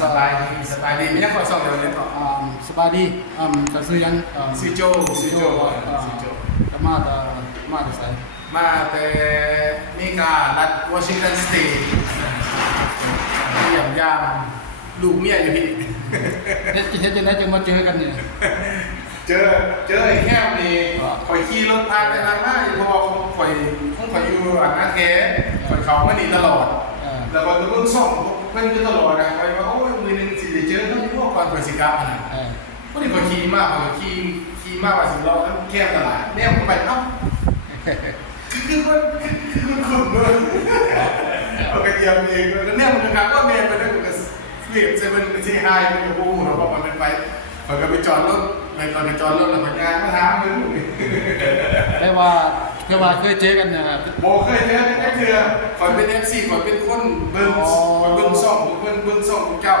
สบายดีไม่ได้ขอสอบเดี๋ยวนี้ก่อนสบายดีจะซื้อยังซื้อโจมาแต่ใส่มาแต่นี่ก็รัฐวอชิงตันสเตทที่ยามลูกเมียอยู่ที่เฮ็ดจะได้จะมาเจอกันเนี่ยเจอไอ้แค่นี้ข่อยขี่รถพาไปนานมากเพราะว่าข่อยอยู่อันนั้นแท้ข่อยเขาไม่ดีตลอดแล้วก็เพิ่งส่งเพิ่งอยู่ตลอดนะข่อยว่าโอ้ยมือนึงสิได้เจอเขาอยู่พวกก่อนข่อยสิกลับนะพวกนี้ข่อยขี่มากข่อยขี่มากกว่า10 รอบแล้วแค่ตลาดเนี่ยผมไปเอ้าคือคนเลยเอากระเทียมเองแล้วเนี่ยมันนะครับก็เมย์ไปได้กับเรียบเซเว่นซีไฮเป็นกระปูเราบอกมันเป็นไปข่อยก็ไปจอดรถไปก่อนไปจอดรถแล้วพนักงานมาถามมึงได้ว่าเคยเจอกันนะโบเคยเจอกันเถื่อข่อยเป็นFCข่อยเป็นคนเบิ้งซ่องเบิ้งซ่องเจ้า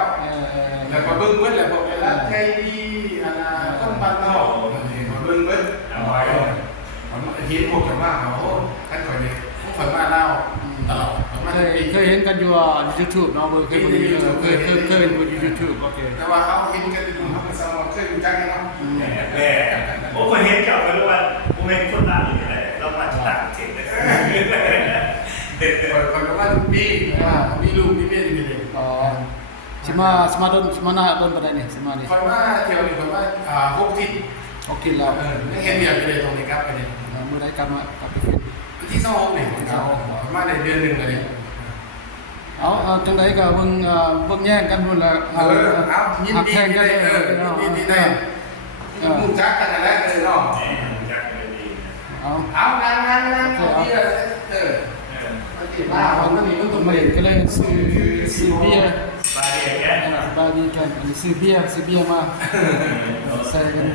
แล้วก็เบิ้งเบิ้งแหละบอกเวลาไทยดีอันน่ะต้นบ้านนอกเบิ้งเห็นพวกกันมากเขาท่านข่อยเนี่ยข่อยมาเล่าตลอดเคยเห็นกันอยู่YouTube เนาะเคยเป็นคน YouTube โอเคแต่ว่าเขาเห็นกันอยู่เขาเป็นสมองเคยอยู่จังเนาะผมเคยเห็นเจ้ากันว่าผมเป็นคนต่างอยู่ไหนเรามาจากต่างประเทศเลยคนก็ว่าทุกปีว่ามีลูกมีเมียอยู่เลยอ๋อสมาโดนประเด็นเนี่ยสมาเนี่ยคนว่าเที่ยวนี่คนว่า6 ทิศแล้วไม่เห็นเดียวเลยตรงนี้ครับไปเลยเมื่อไรกลับไปที่26เนี่ยมาในเดือน1เลยเอาจังไดก็เบิ่งแย่งกันพุ่นละยินดีกันเลยยินดีได้มุงจักกันแล้วเลยเนาะเอางานที่บ้ามันมีมันตรงไหนก็เลยซื้อเบียร์บาร์ดีแกบาร์ดีแกนซื้อเบียร์มาใส่กัน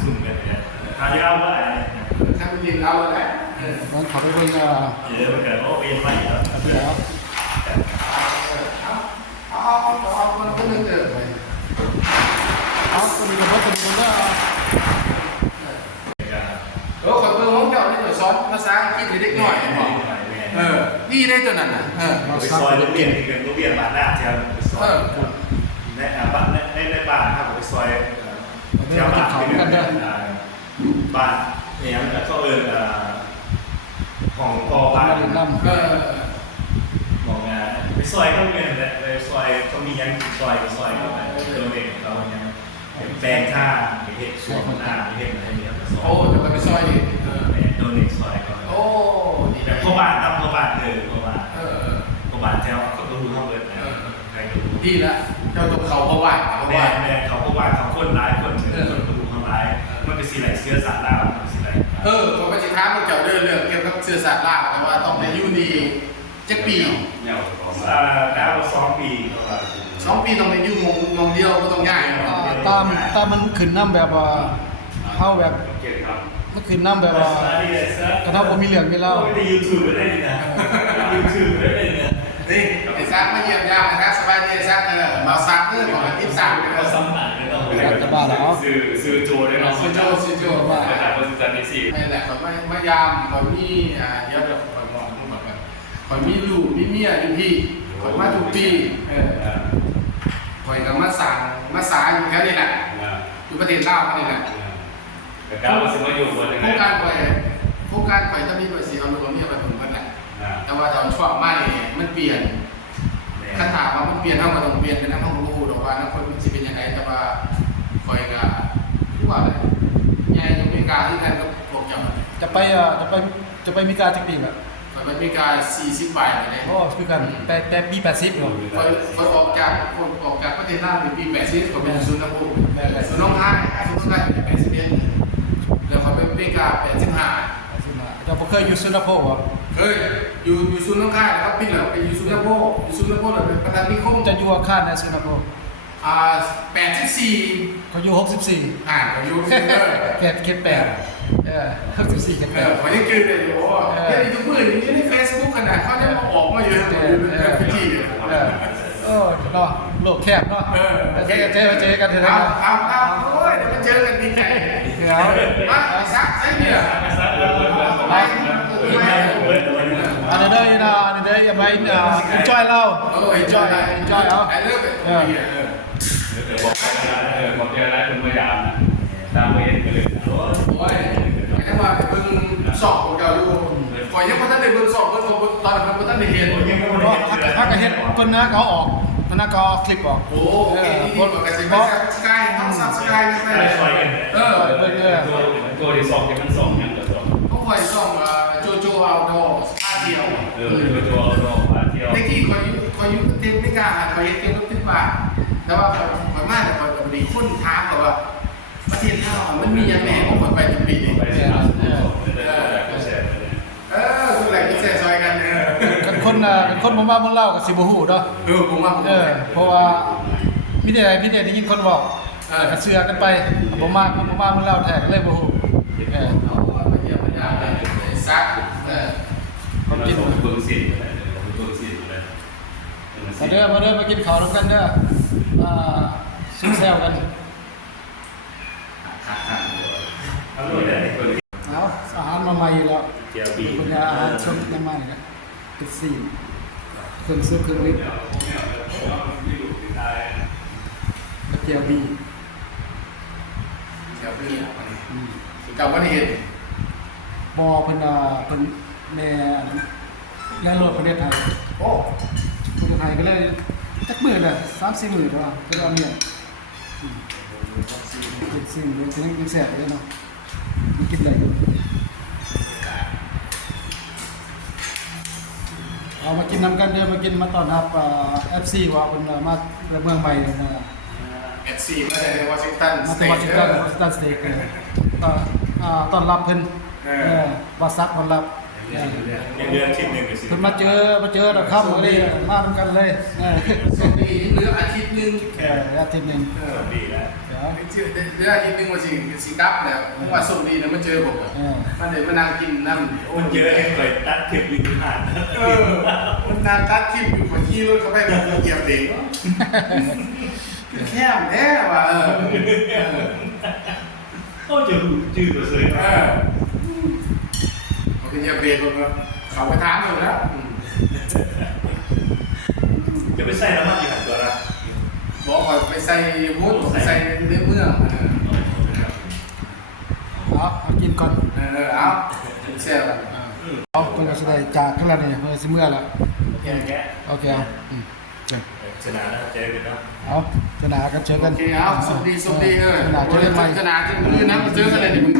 ซุ่มกันเนี่ยหาที่เอาว่าถ้าเป็นดินเอาแหละมันขอไปเบิ่งเยอะเหมือนกันโอ้เวียนไปแล้วเอาคนนึงเจอไปคนนี้ก็บ่เป็นคนละคนเบิ่งของเจ้านี่สอนภาษาอังกฤษให้เด็กน้อยนี่ได้ตัวนั้นน่ะไปซอยโรงเรียนบ้านหน้าเที่ยวไปซอยในบ้านถ้าไปซอยเที่ยวบ้านบ้านเนี่ยเขาของพอบ้านมองงานไปซอยเขาเรียนไปซอยเขามียังซอยเขาโดนเด็กเขายังแปลงท่าไปเห็ดสวนหน้าไปเห็ดอะไรเนี่ยโอ้จะไปซอยโดนเด็กซอยเขาโอ้ดีแบบพ่อบ้านพ่อบ้านแถวเขาต้องดูเขาเลยใครดูดีละเจ้าต้องเขาพ่อบ้านแม่เขาพ่อบ้านเขาคนร้ายคนดูเขาร้ายมันเป็นสีไหลเสื้อสารลาวสีไหลผมก็จะถามพวกเจ้าเรื่องเกี่ยวกับเสื้อสารลาวแต่ว่าต้องในยูนี7 ปีดาว2 ปี2 ปีต้องในยูมองเดียวก็ต้องง่ายตามมันขึ้นน้ำแบบว่าเข้าแบบมันขึ้นน้ำแบบว่ากระทำผมมีเหลืองไปแล้วไม่ได้ยูทูบไม่ได้นะYouTubeไม่ได้นะนี่ไอ้ซักมาเยี่ยมยามนะครับสบายดีซักมาซักของ13เราซ้ำหนักไม่ต้องจะบ้าแล้วซื้อโจได้เนาะซื้อโจว่าแต่คนจะมีสินี่แหละเขามายามเขามีเดี๋ยวเขาบอกทุกแบบเขามีลูกมีเมียอยู่ที่เขามาทุกปีข่อยก็มาสางอยู่แค่นี้แหละอยู่ประเทศลาวนี่แหละแต่ก้าวมาซื้อมาอยู่บนโครงการข่อยจะมีข่อยสิเอาลูกเอาเมียไปผมกันแหละแต่ว่าตอนช่วงใหม่มันเปลี่ยนคำถามว่ามันเปลี่ยนเท่ากับต้องเปลี่ยนเป็นน้ำห้องรู้หรอกว่านักคนมันจะเป็นยังไงแต่ว่าข่อยก็รู้ว่าอะไรยายอเมริกาที่แทนก็พวกเจ้าจะไปมีการจักปีแบบข่อยไปอเมริกา40 ปีเลยโอ้คือกันแต่ปี80เหรอข่อยออกจากประเทศลาวในปี80ข่อยไปอยู่สุนทรภูมิสุนทรภาเป็น81แล้วข่อยไปอเมริกา85เราเคยอยู่สุนทรภูมิเหรอเคยอยู่สุนทรภาครับพี่เหรอไปอยู่สุนทรภูมิแล้วเป็นประธานนิคมจะอยู่อาคารในสุนทรภูมิ84เขาอยู่64เขาอยู่เขต864เขต8เขายังเกินเลยโอ้ยทุกมื้อนี้ใน Facebook ขนาดเขาได้มาออกมาเยอะเลยพิธีเนาะโลกแคบเนาะเจอกันเถอะครับโอ้ยเดี๋ยวมาเจอกันดีใจมาซักไอ้เนี่ย เดี๋ยวนะเดี๋ยวอย่าไปenjoy เรา enjoy เอา ไอ้เรื่องเออ บอกเจอแล้วคุณพยายามนะตามไปเองก็เลย โอ้ยไม่ใช่ว่าเพิ่งสอบของเราอยู่ก่อนยังพอท่านได้เพิ่งสอบเพิ่งตอนนั้นพอท่านได้เห็น เพราะถ้ากระเฮ็ดเพิ่นนะเขาออกเพิ่นนะเขาคลิปออก โอ้โอเคนี่ดีกว่ากันสิไม่ใช่สกายทั้งซับสกายใช่ไหมเออ ตัวที่สองที่มันสองยังกับสอง ต้องคอยส่องโจโจเอาโดท่าเดียว ตัวเราพาเที่ยว ในที่คอยยุเต้นไม่กล้าคอยเต้นรถติดบ้าแต่ว่าคอยมากแต่คอยพอดีคนท้าแต่ว่าประเทศเรามันมียังไงผมไปจุดปีนี้ ไปเที่ยวก็แชร์ คนไหนก็แซ่ซอยกันเออ เป็นคนบ่มาเบิ่งเล่าก็สิบ่ฮู้เนาะ ผมว่าผม เพราะว่ามีแต่ได้ยินคนบอกก็เชื่อกันไปบ่มาเบิ่งเล่าแท้ก็เลยบ่ฮู้ซัก มันกินเบอร์สี่อะไรเบอร์สี่อะไร มาเด้อมากินข้าวร่วมกันเด้อซุ่มแซวกัน อร่อยเลย เอาอาหารมาใหม่อยู่แล้ว เจียวบี คุณอาหารชมน้ำมันนะเป็นซีนเครื่องซุปเครื่องลิ้นกระเทียมบี เดี๋ยวพี่กับวันเห็น บอเป็นแม่แล่นรถประเทศไทย โอ้ ประเทศไทยก็เลยจักหมื่นอ่ะ3-4 หมื่นแล้วก็เอาเนี่ยเป็นซีนเลยจะนั่งแสบเลยเนาะมันกินอะไรอยู่เอามากินน้ำกันเด้อมากินมาต้อนรับFC ว่าเป็นมาเมืองใหม่นะ FC มาจากวอชิงตัน มา ส จาก เต วอ ท ชิงตันสเตทก็ต้อนรับเพิ่นวาซักต้อนรับ เดือนที่หนึ่งหรือสิ เพิ่นมาเจอดอกครับเลยมาทำกันเลย สวัสดีเหลืออาทิตย์นึง อาทิตย์หนึง ดีแล้ว เดี๋ยว เหลืออาทิตย์นึงว่าสิกลับเนี่ยผมว่าส่งดีนะมาเจอผมมันเดี๋ยวมานั่งกินน้ำ มันเยอะเองเลยตัดคลิปวิดีโอผ่าน มันนานตัดคลิปอยู่คนขี่รถเข้าไปกับเหยียบเด็กคือแคบแน่ว่ะ โอ้จะจืดเลย มันคือเหยียบเบรกผมเขาไปทางอยู่แล้ว จะไปใส่น้ำมันอยู่หันตัวละ บอกว่าไปใส่มุดใส่ในเมือง เอากินก่อน เอาแซ่บกัน เอาเพิ่นก็สิได้จากกันแล้วนี่เพิ่นสิเมื่อแล้ว แค่แค่ โอเคเอาชนะนะเจ๊เป็นเนาะ เอาจะหนากันเจอ โอ กัน เคเอาสุขดีเออ หนาเจอกันใหม่ ขนาดที่มือนะมาเจอกันเลยนี่มึง